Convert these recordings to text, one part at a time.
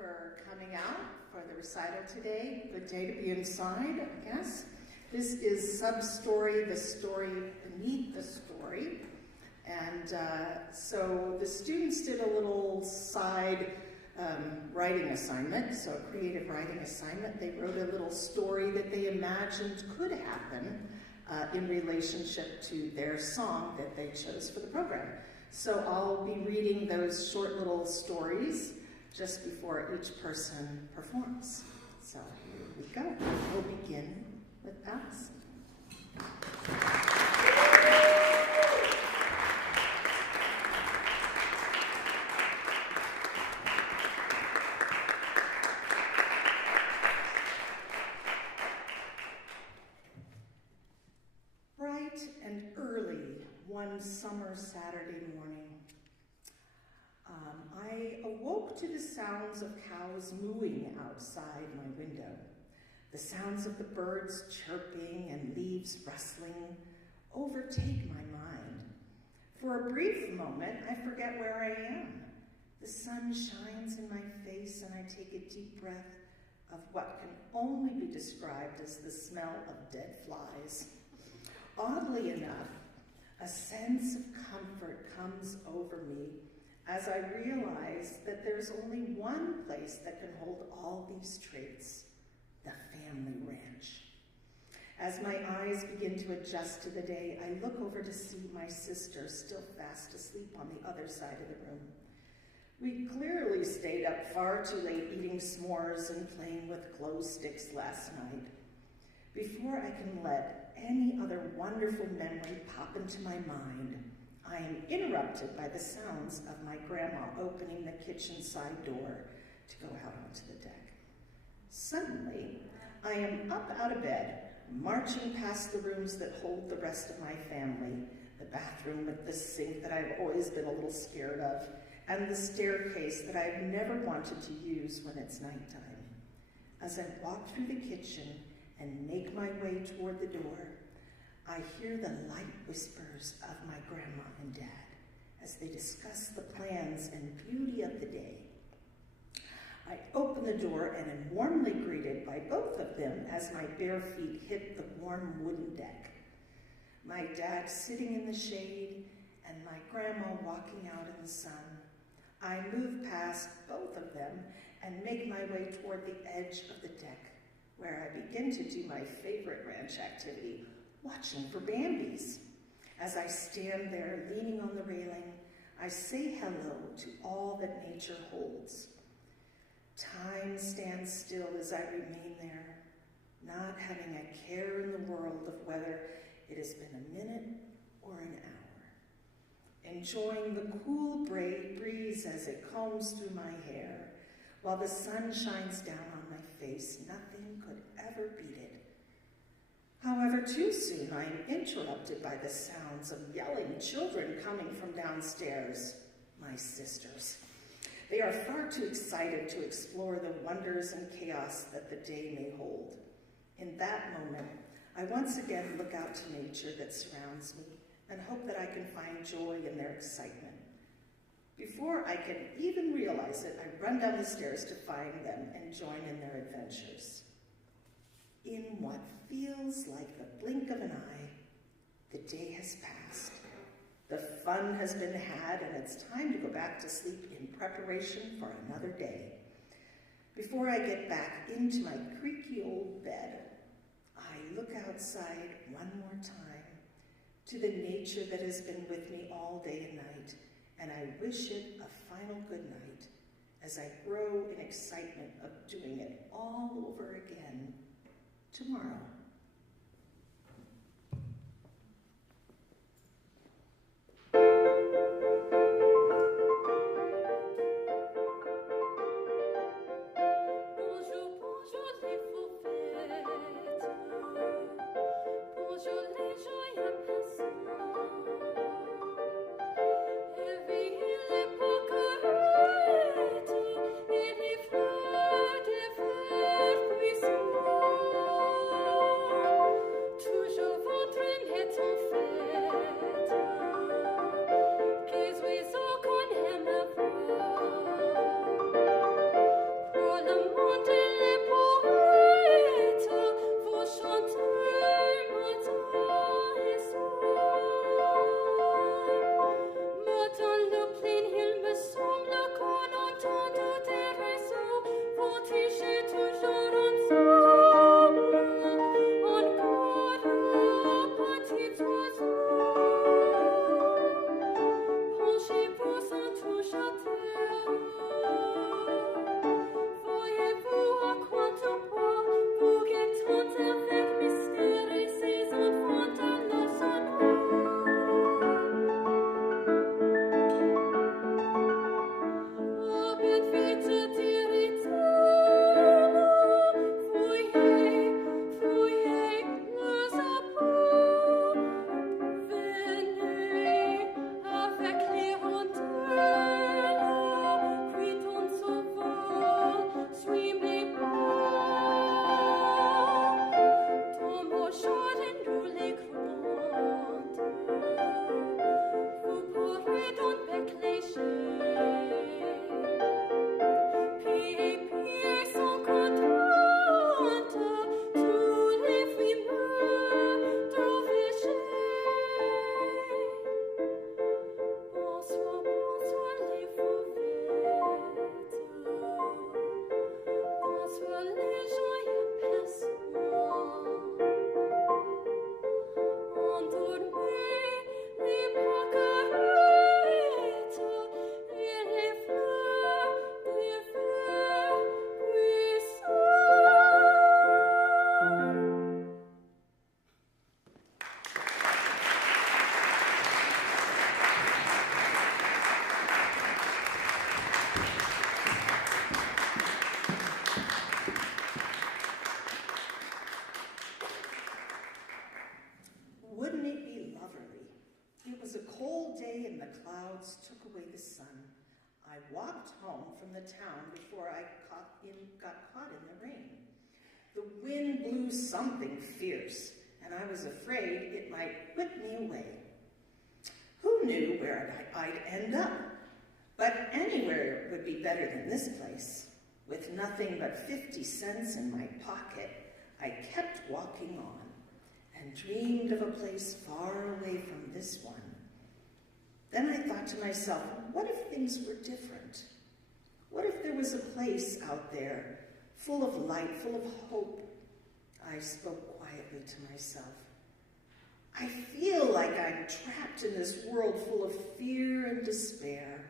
for coming out for the recital today. Good day to be inside, I guess. This is Sub-Story, the story beneath the story. And so the students did a little side writing assignment, so a creative writing assignment. They wrote a little story that they imagined could happen in relationship to their song that they chose for the program. So I'll be reading those short little stories just before each person performs. So here we go. We'll begin with Allison. Bright and early one summer Saturday morning, I awoke to the sounds of cows mooing outside my window. The sounds of the birds chirping and leaves rustling overtake my mind. For a brief moment, I forget where I am. The sun shines in my face and I take a deep breath of what can only be described as the smell of dead flies. Oddly enough, a sense of comfort comes over me as I realize that there's only one place that can hold all these traits: the family ranch. As my eyes begin to adjust to the day, I look over to see my sister still fast asleep on the other side of the room. We clearly stayed up far too late eating s'mores and playing with glow sticks last night. Before I can let any other wonderful memory pop into my mind, I am interrupted by the sounds of my grandma opening the kitchen side door to go out onto the deck. Suddenly, I am up out of bed, marching past the rooms that hold the rest of my family, the bathroom with the sink that I've always been a little scared of, and the staircase that I've never wanted to use when it's nighttime. As I walk through the kitchen and make my way toward the door, I hear the light whispers of my grandma and dad as they discuss the plans and beauty of the day. I open the door and am warmly greeted by both of them as my bare feet hit the warm wooden deck. My dad sitting in the shade and my grandma walking out in the sun. I move past both of them and make my way toward the edge of the deck, where I begin to do my favorite ranch activity, watching for Bambis. As I stand there leaning on the railing, I say hello to all that nature holds. Time stands still as I remain there, not having a care in the world of whether it has been a minute or an hour. Enjoying the cool breeze as it combs through my hair, while the sun shines down on my face. Nothing could ever beat it. However, too soon I am interrupted by the sounds of yelling children coming from downstairs, my sisters. They are far too excited to explore the wonders and chaos that the day may hold. In that moment, I once again look out to nature that surrounds me and hope that I can find joy in their excitement. Before I can even realize it, I run down the stairs to find them and join in their adventures. In what feels like the blink of an eye, the day has passed. The fun has been had, and it's time to go back to sleep in preparation for another day. Before I get back into my creaky old bed, I look outside one more time to the nature that has been with me all day and night, and I wish it a final good night as I grow in excitement of doing it all over again tomorrow. Et les fleurs des verts ruisseaux. was a cold day and the clouds took away the sun. I walked home from the town before I got caught in the rain. The wind blew something fierce, and I was afraid it might whip me away. Who knew where I'd end up? But anywhere would be better than this place. With nothing but 50 cents in my pocket, I kept walking on and dreamed of a place far away from this one. Then I thought to myself, what if things were different? What if there was a place out there full of light, full of hope? I spoke quietly to myself. I feel like I'm trapped in this world full of fear and despair,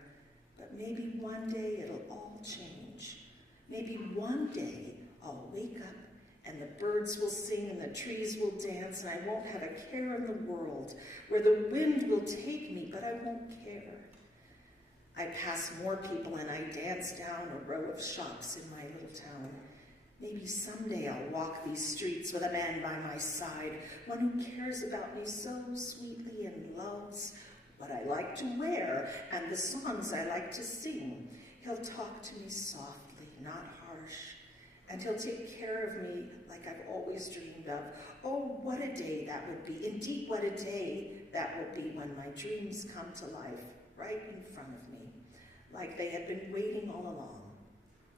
but maybe one day it'll all change. Maybe one day I'll wake up and the birds will sing and the trees will dance and I won't have a care in the world, where the wind will take me, but I won't care. I pass more people and I dance down a row of shops in my little town. Maybe someday I'll walk these streets with a man by my side, one who cares about me so sweetly and loves what I like to wear and the songs I like to sing. He'll talk to me softly, not harsh, and he'll take care of me like I've always dreamed of. Oh, what a day that would be. Indeed, what a day that will be when my dreams come to life right in front of me, like they had been waiting all along.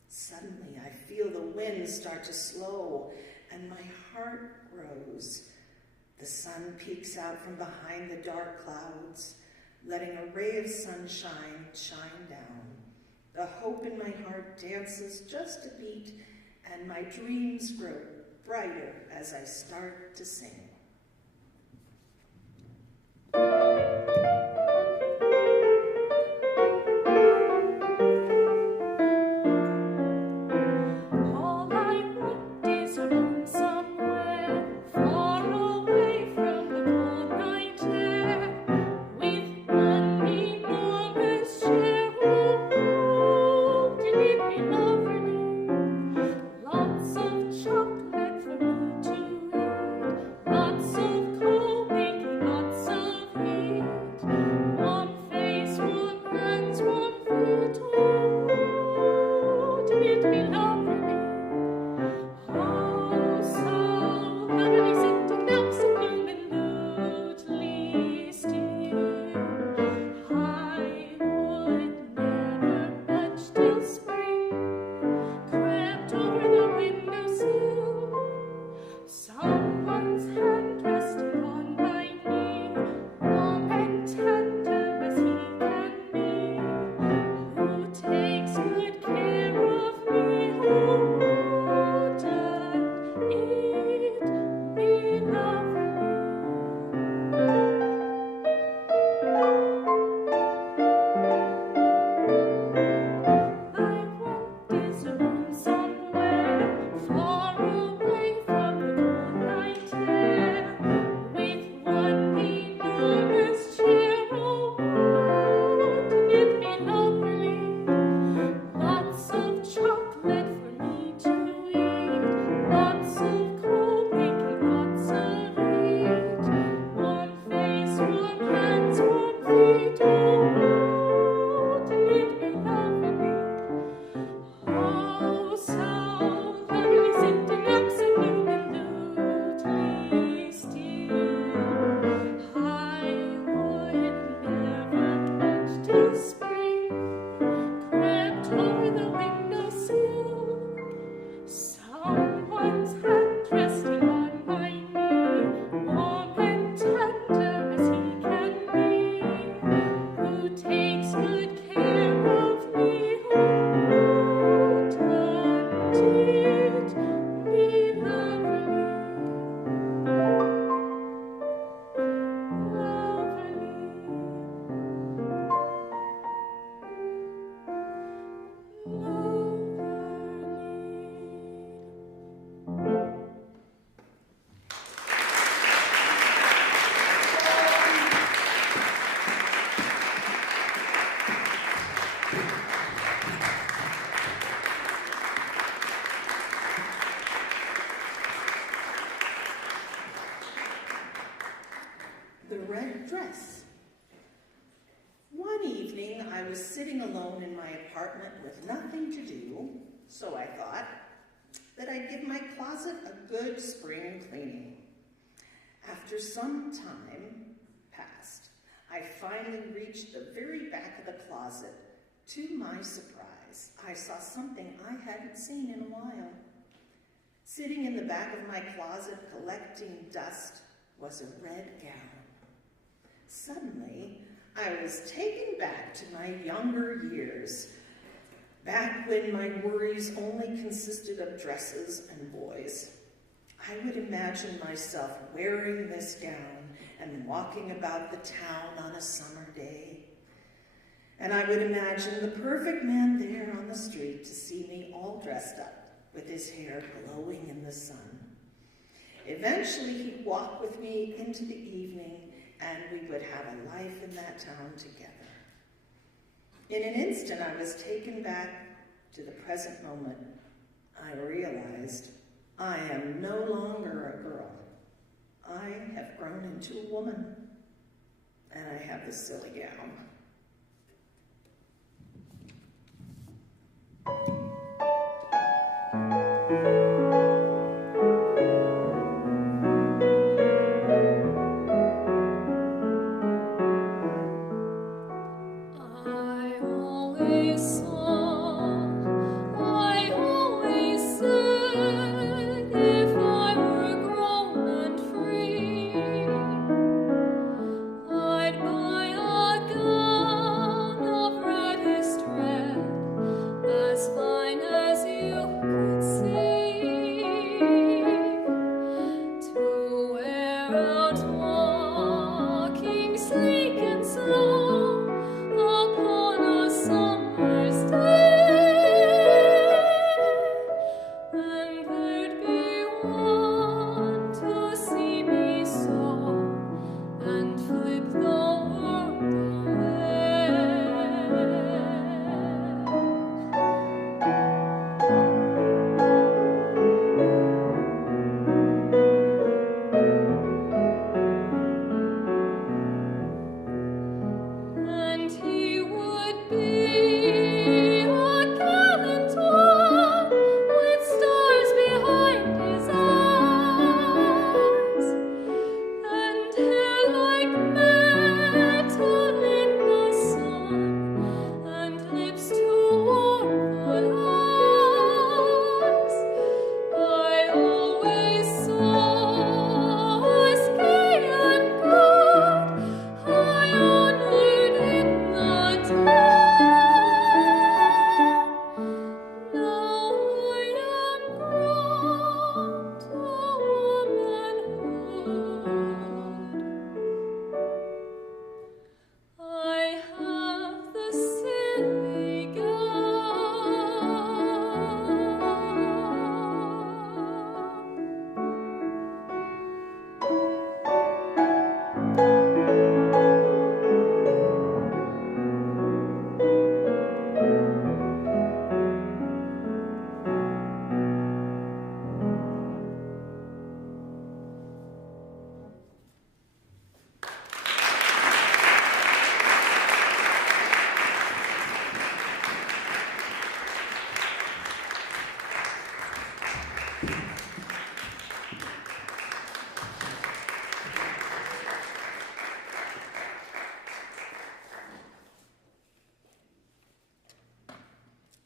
Suddenly, I feel the wind start to slow, and my heart grows. The sun peeks out from behind the dark clouds, letting a ray of sunshine shine down. The hope in my heart dances just a beat, and my dreams grow brighter as I start to sing. The red dress evening, I was sitting alone in my apartment with nothing to do, so I thought that I'd give my closet a good spring cleaning. After some time passed, I finally reached the very back of the closet. To my surprise, I saw something I hadn't seen in a while. Sitting in the back of my closet collecting dust was a red gown. Suddenly, I was taken back to my younger years, back when my worries only consisted of dresses and boys. I would imagine myself wearing this gown and walking about the town on a summer day. And I would imagine the perfect man there on the street to see me all dressed up, with his hair glowing in the sun. Eventually, he'd walk with me into the evening, and we would have a life in that town together. In an instant, I was taken back to the present moment. I realized I am no longer a girl. I have grown into a woman, and I have this silly gown.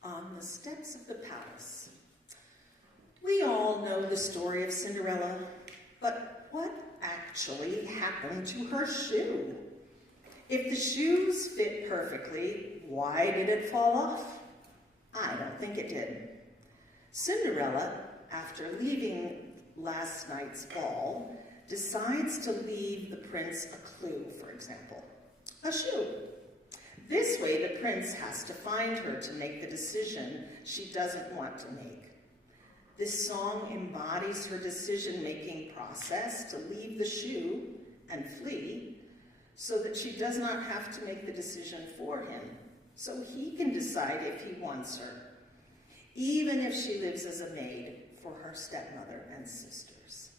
On the steps of the palace. We all know the story of Cinderella, but what actually happened to her shoe? If the shoes fit perfectly, why did it fall off? I don't think it did. Cinderella, after leaving last night's ball, decides to leave the prince a clue, for example, a shoe. This way, the prince has to find her to make the decision she doesn't want to make. This song embodies her decision-making process to leave the shoe and flee so that she does not have to make the decision for him, so he can decide if he wants her, even if she lives as a maid for her stepmother and sisters.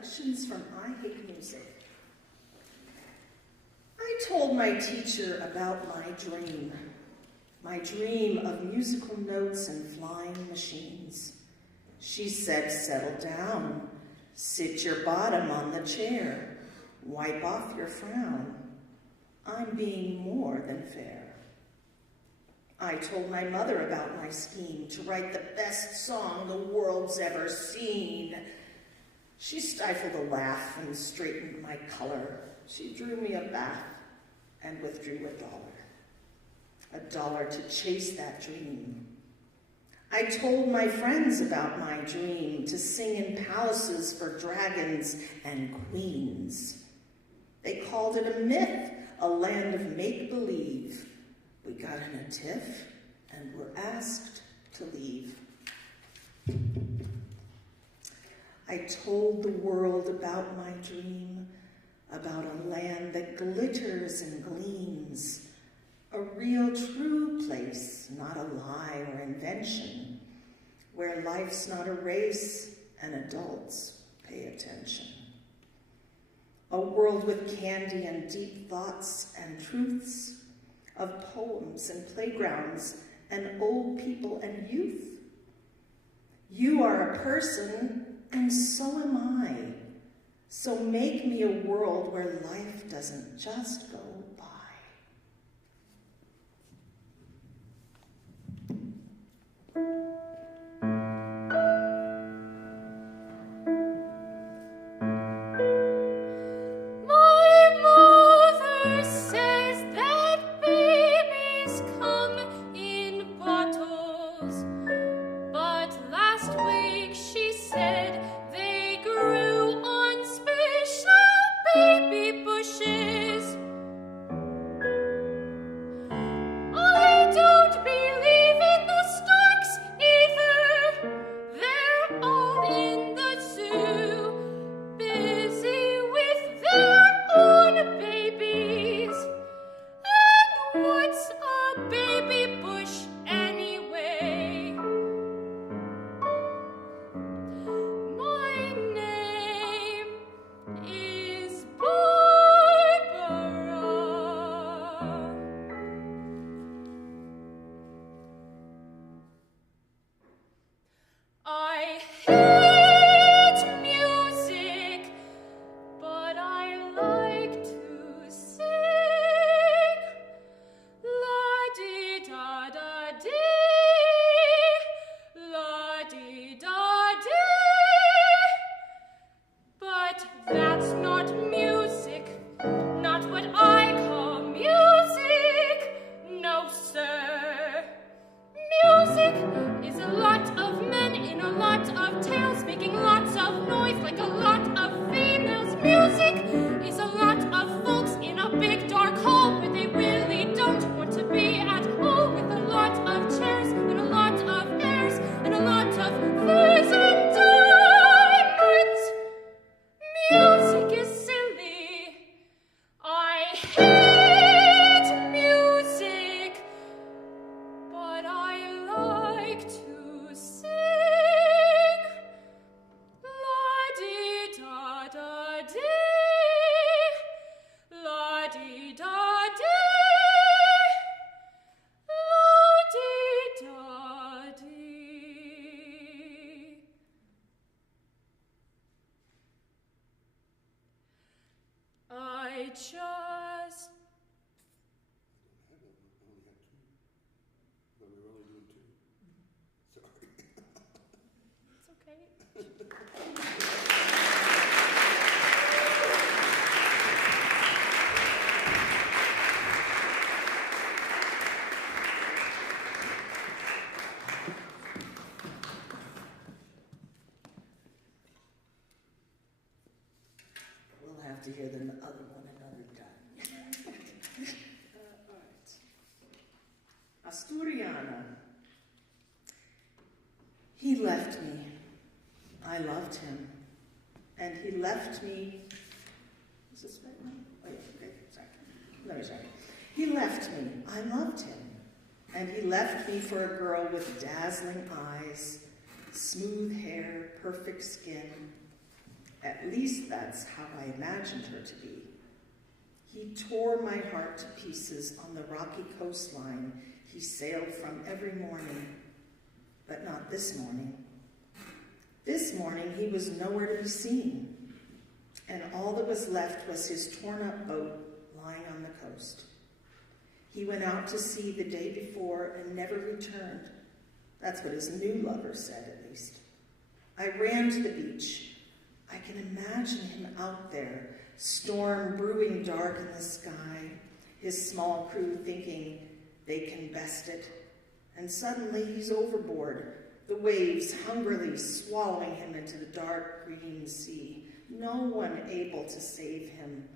selections from I Hate Music. I told my teacher about my dream of musical notes and flying machines. She said, settle down, sit your bottom on the chair, wipe off your frown. I'm being more than fair. I told my mother about my scheme to write the best song the world's ever seen. She stifled a laugh and straightened my color. She drew me a bath and withdrew $1 to chase that dream. I told my friends about my dream to sing in palaces for dragons and queens. They called it a myth, a land of make-believe. We got in a tiff and were asked to leave. I told the world about my dream, about a land that glitters and gleams, a real true place, not a lie or invention, where life's not a race and adults pay attention. A world with candy and deep thoughts and truths, of poems and playgrounds and old people and youth. You are a person, and so am I. So make me a world where life doesn't just go by. To hear the other one another time. All right. Asturiana. He left me. I loved him. And he left me. Is this right now? Oh, yeah, okay, sorry. Let me check. He left me. I loved him. And he left me for a girl with dazzling eyes, smooth hair, perfect skin. At least that's how I imagined her to be. He tore my heart to pieces on the rocky coastline he sailed from every morning, but not this morning. This morning he was nowhere to be seen, and all that was left was his torn-up boat lying on the coast. He went out to sea the day before and never returned. That's what his new lover said, at least. I ran to the beach. I can imagine him out there, storm brewing dark in the sky, his small crew thinking they can best it. And suddenly he's overboard, the waves hungrily swallowing him into the dark green sea, no one able to save him.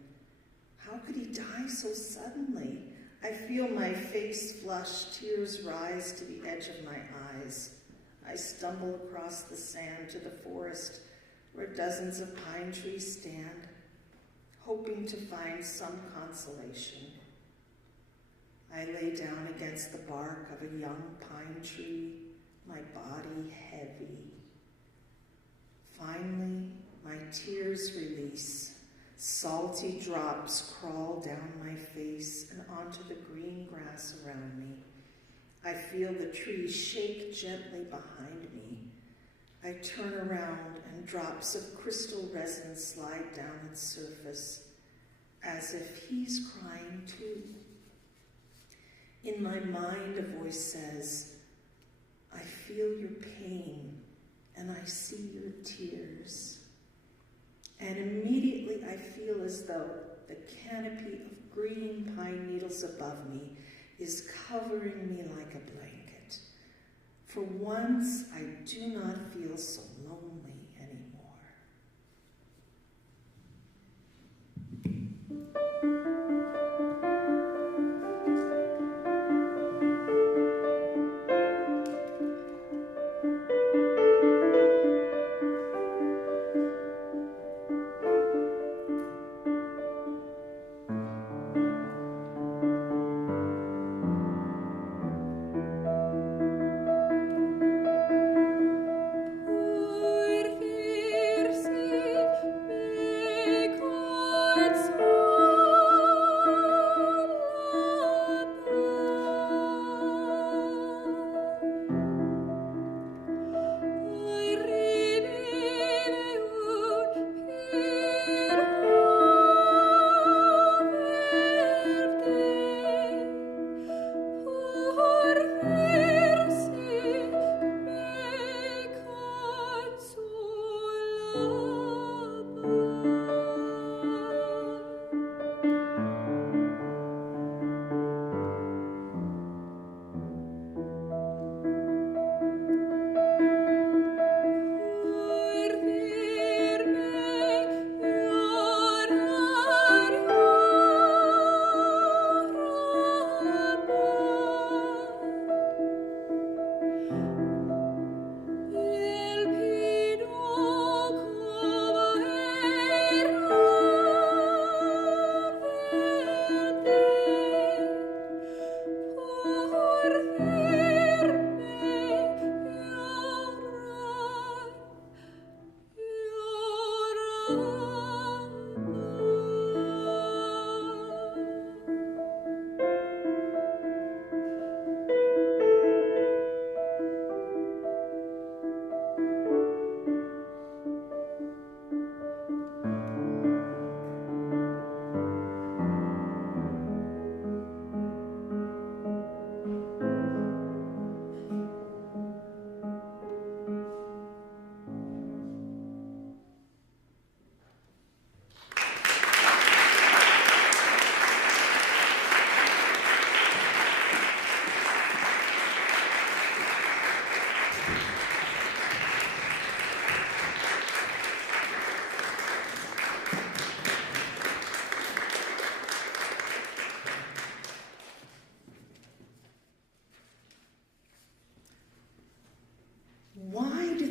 How could he die so suddenly? I feel my face flush, tears rise to the edge of my eyes. I stumble across the sand to the forest where dozens of pine trees stand, hoping to find some consolation. I lay down against the bark of a young pine tree, my body heavy. Finally, my tears release. Salty drops crawl down my face and onto the green grass around me. I feel the tree shake gently behind me. I turn around and drops of crystal resin slide down its surface, as if he's crying too. In my mind, a voice says, I feel your pain and I see your tears. And immediately I feel as though the canopy of green pine needles above me is covering me like a blanket. For once, I do not feel so lonely anymore.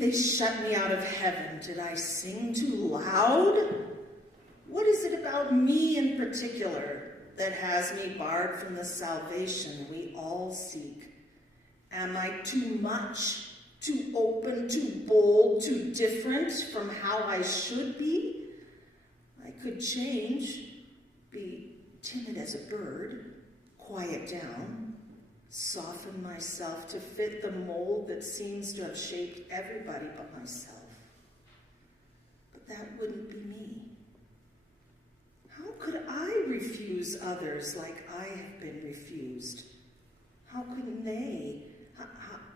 They shut me out of heaven. Did I sing too loud? What is it about me in particular that has me barred from the salvation we all seek? Am I too much? Too open, too bold, too different from how I should be? I could change, be timid as a bird, quiet down, soften myself to fit the mold that seems to have shaped everybody but myself. But that wouldn't be me. How could I refuse others like I have been refused? How couldn't they?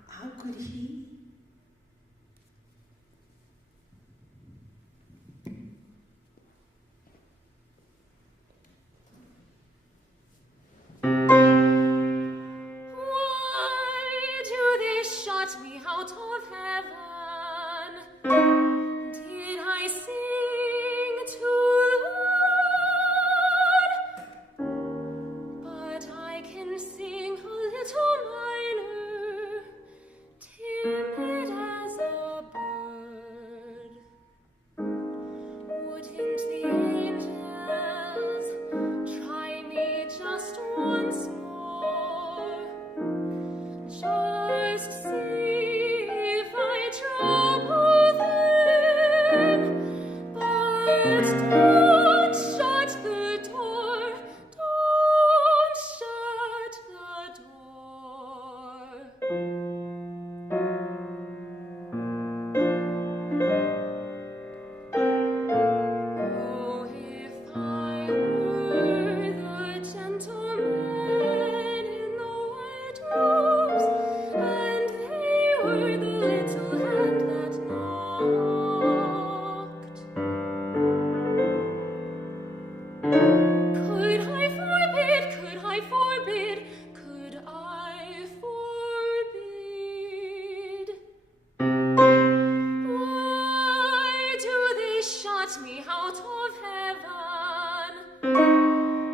How could he? Me out of heaven. Did I sing too loud? But I can sing a little minor, timid as a bird. Wouldn't the angels try me just once more? Just see if I trouble them, but don't shut the door, don't shut the door. Oh, if I were the gentleman in the white robes, and they were the little hand that knocked. Could I forbid, could I forbid, could I forbid? Why do they shut me out of heaven?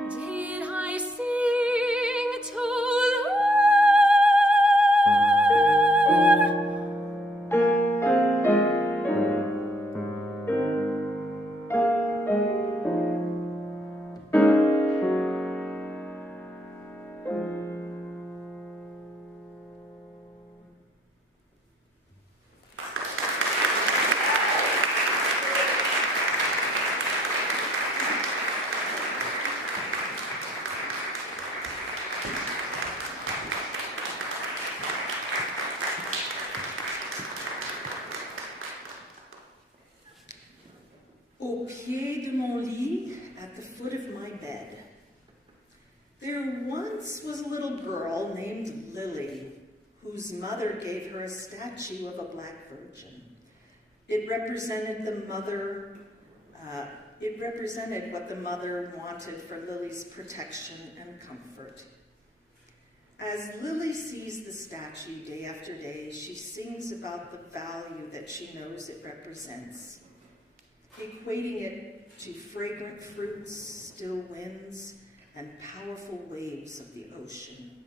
Did I sing too Au pied de mon lit, at the foot of my bed, there once was a little girl named Lili, whose mother gave her a statue of a black virgin. It represented what the mother wanted for Lily's protection and comfort. As Lili sees the statue day after day, she sings about the value that she knows it represents, equating it to fragrant fruits, still winds, and powerful waves of the ocean.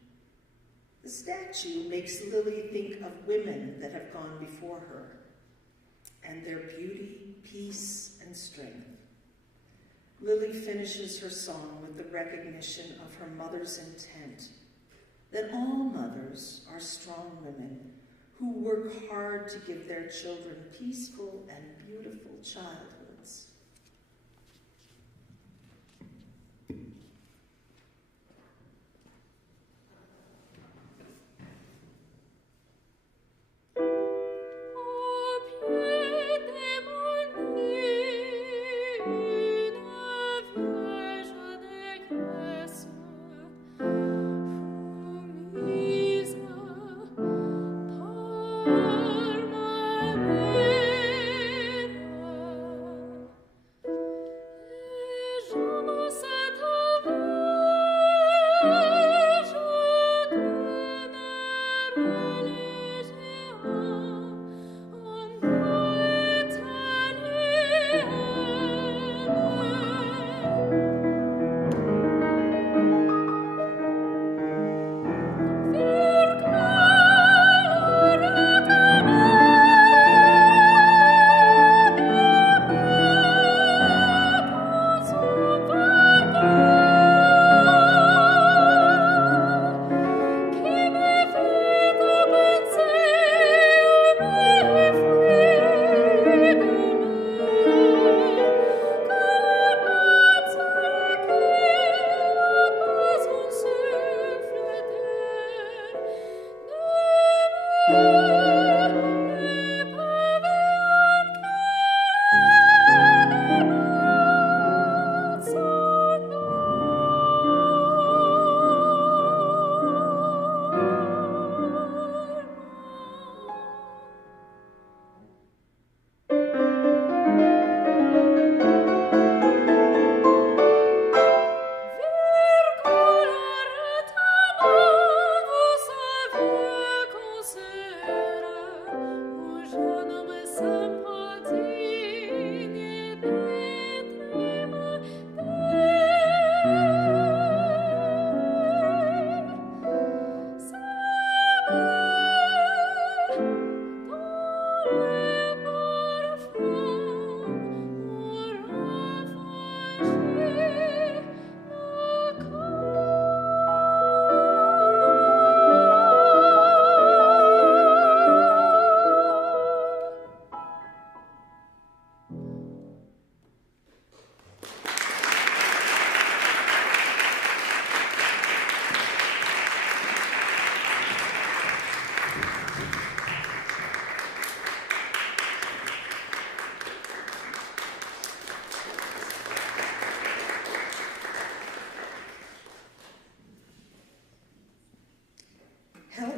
The statue makes Lili think of women that have gone before her, and their beauty, peace, and strength. Lili finishes her song with the recognition of her mother's intent that all mothers are strong women who work hard to give their children peaceful and beautiful childhoods.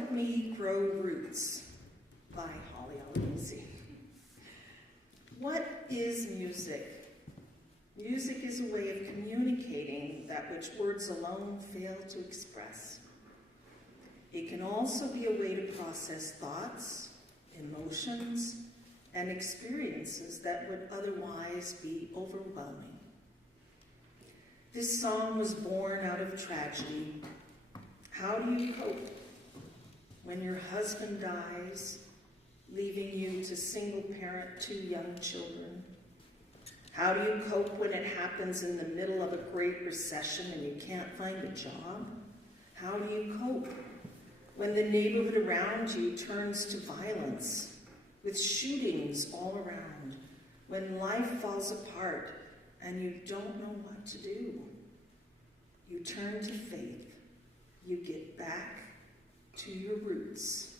Help Me Grow Roots by Aloise. What is music? Music is a way of communicating that which words alone fail to express. It can also be a way to process thoughts, emotions, and experiences that would otherwise be overwhelming. This song was born out of tragedy. How do you cope when your husband dies, leaving you to single-parent 2 young children? How do you cope when it happens in the middle of a great recession and you can't find a job? How do you cope when the neighborhood around you turns to violence, with shootings all around, when life falls apart and you don't know what to do? You turn to faith. You get back to your roots.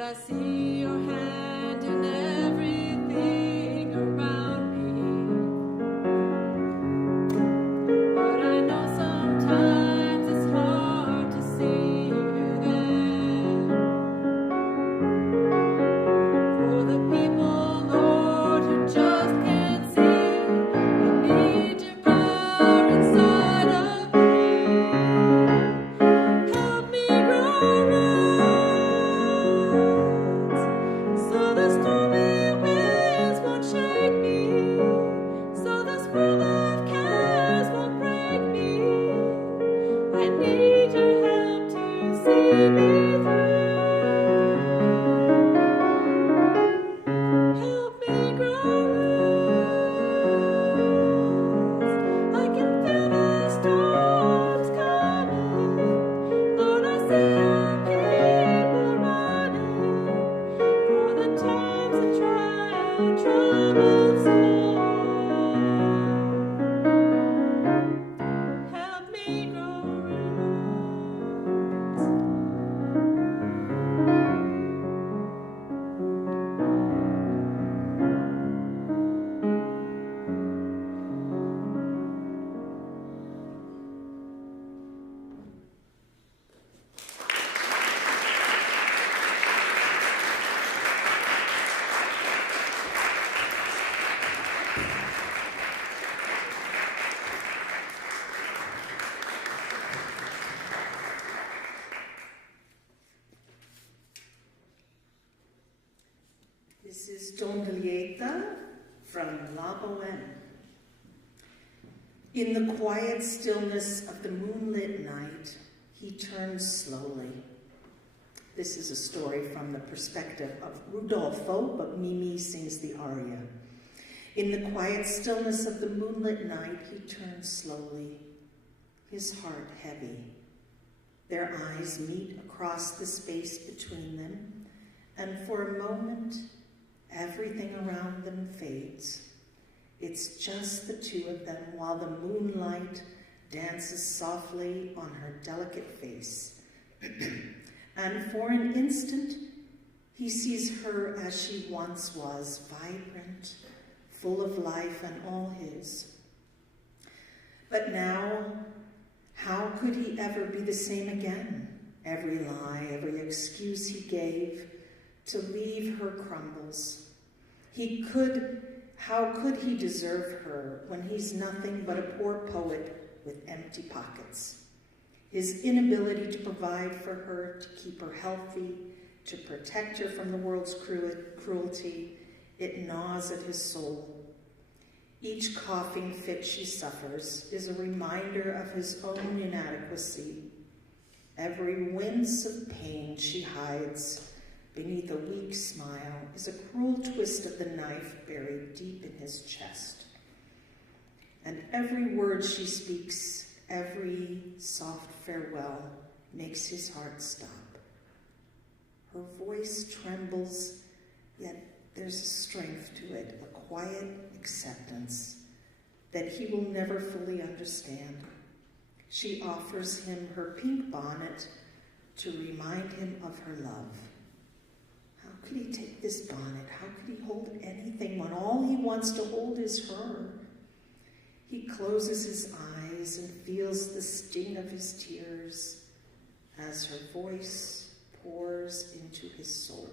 I see This is Donde, lieta from La Boheme. In the quiet stillness of the moonlit night, he turns slowly. This is a story from the perspective of Rudolfo, but Mimi sings the aria. In the quiet stillness of the moonlit night, he turns slowly, his heart heavy. Their eyes meet across the space between them, and for a moment, everything around them fades. It's just the two of them while the moonlight dances softly on her delicate face. And for an instant, he sees her as she once was, vibrant, full of life and all his. But now, how could he ever be the same again? Every lie, every excuse he gave to leave her crumbles. How could he deserve her when he's nothing but a poor poet with empty pockets? His inability to provide for her, to keep her healthy, to protect her from the world's cruelty, it gnaws at his soul. Each coughing fit she suffers is a reminder of his own inadequacy. Every wince of pain she hides beneath a weak smile is a cruel twist of the knife buried deep in his chest. And every word she speaks, every soft farewell, makes his heart stop. Her voice trembles, yet there's a strength to it, a quiet acceptance that he will never fully understand. She offers him her pink bonnet to remind him of her love. How could he take this bonnet? How could he hold anything when all he wants to hold is her? He closes his eyes and feels the sting of his tears as her voice pours into his soul.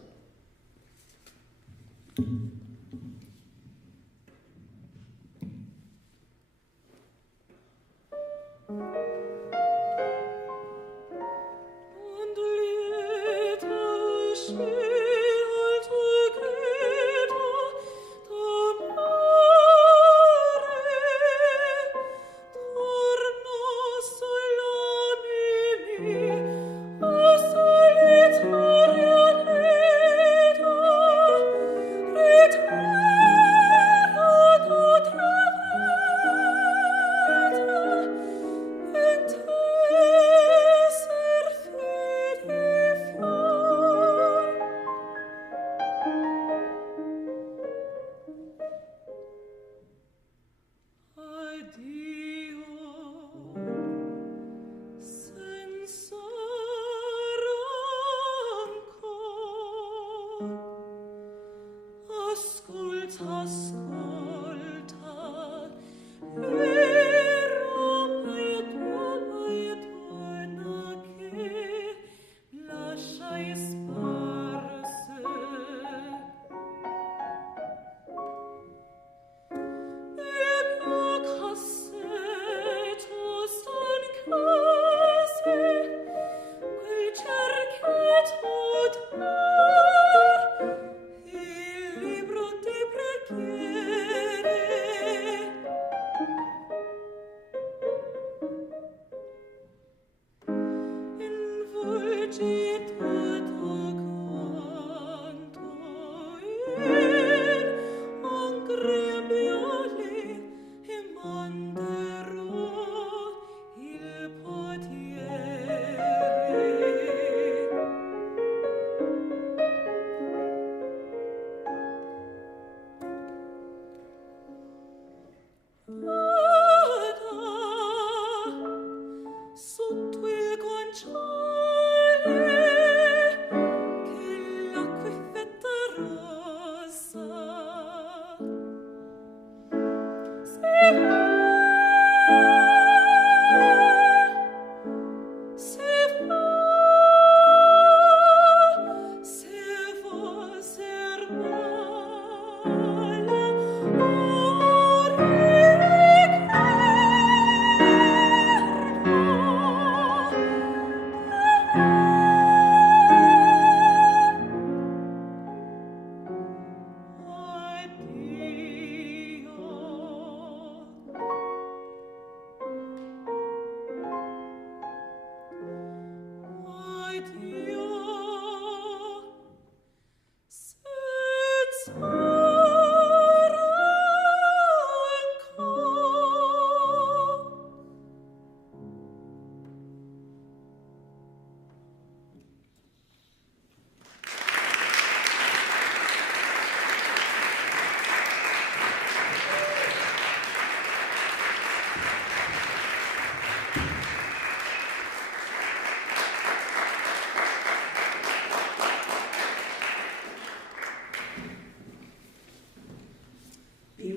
Libro ti preghiera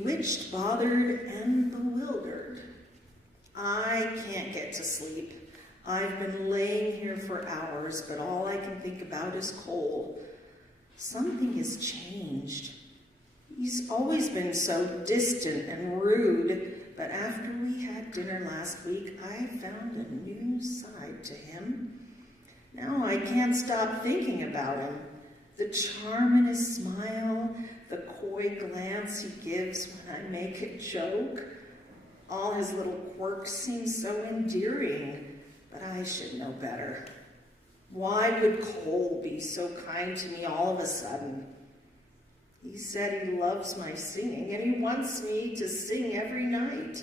Bewitched, Bothered, and Bewildered. I can't get to sleep. I've been laying here for hours, but all I can think about is Cole. Something has changed. He's always been so distant and rude, but after we had dinner last week, I found a new side to him. Now I can't stop thinking about him. The charm in his smile, the coy glance he gives when I make a joke. All his little quirks seem so endearing, but I should know better. Why would Cole be so kind to me all of a sudden? He said he loves my singing, and he wants me to sing every night.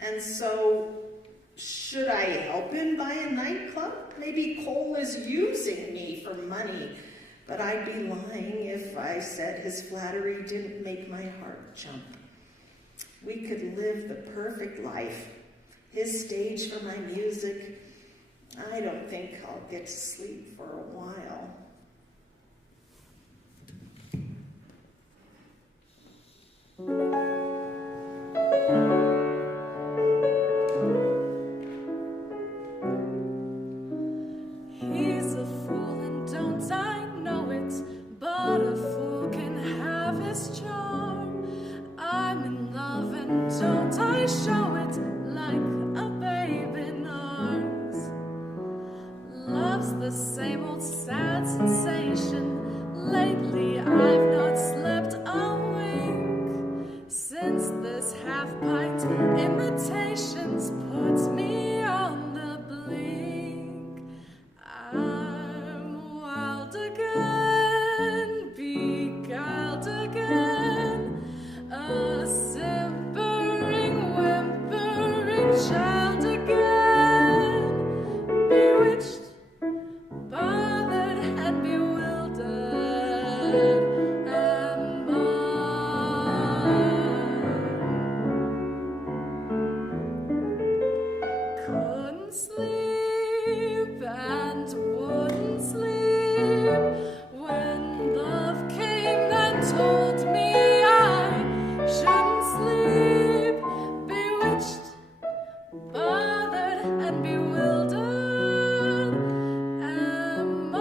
And so, should I help him buy a nightclub? Maybe Cole is using me for money, but I'd be lying if I said his flattery didn't make my heart jump. We could live the perfect life. His stage for my music. I don't think I'll get to sleep for a while. He's a fool and don't I know it, but a fool can have his charm. I'm in love and don't I show it like a babe in arms. Love's the same old sad sensation. Lately I've not slept a wink since this half-pint imitations puts me on the blink. I'm wild again, beguiled again, a simpering, whimpering child again, bewitched, bothered, and bewildered am I. Couldn't sleep and wouldn't sleep when love came and told me I shouldn't sleep. Bewitched, bothered, and bewildered am I.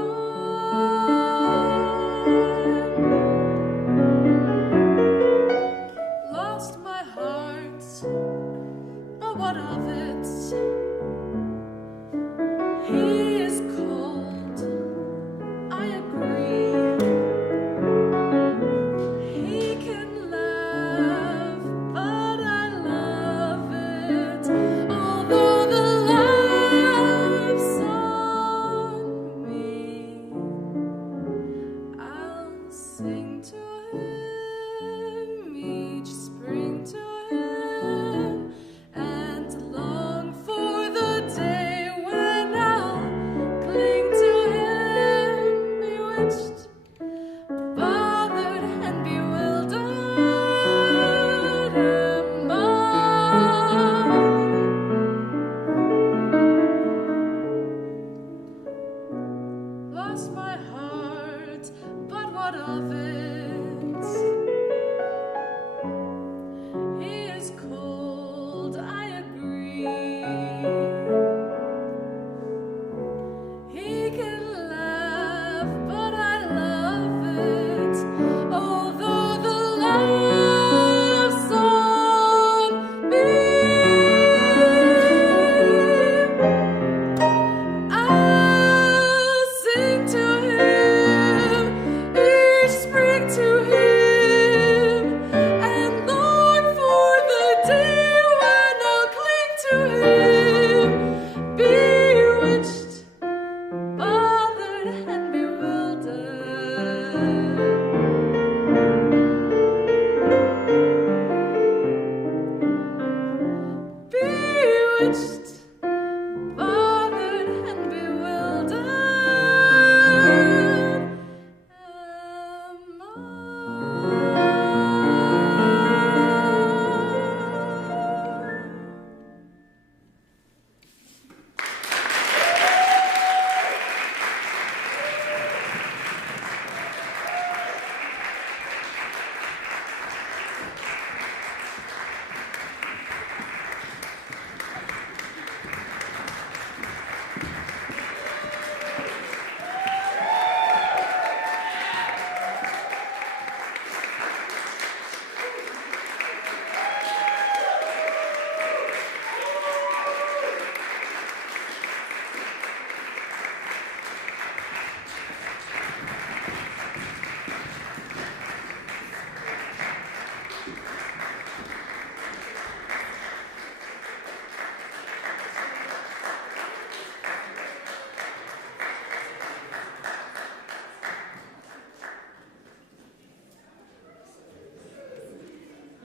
Lost my heart, but what of it? He is cold, I agree. He can laugh, but I love it. Although the laugh's on me, I'll sing to him each spring to him, and long for the day when I'll cling to him, bewitched, bothered, and bewildered am I. Lost my heart, but what of it?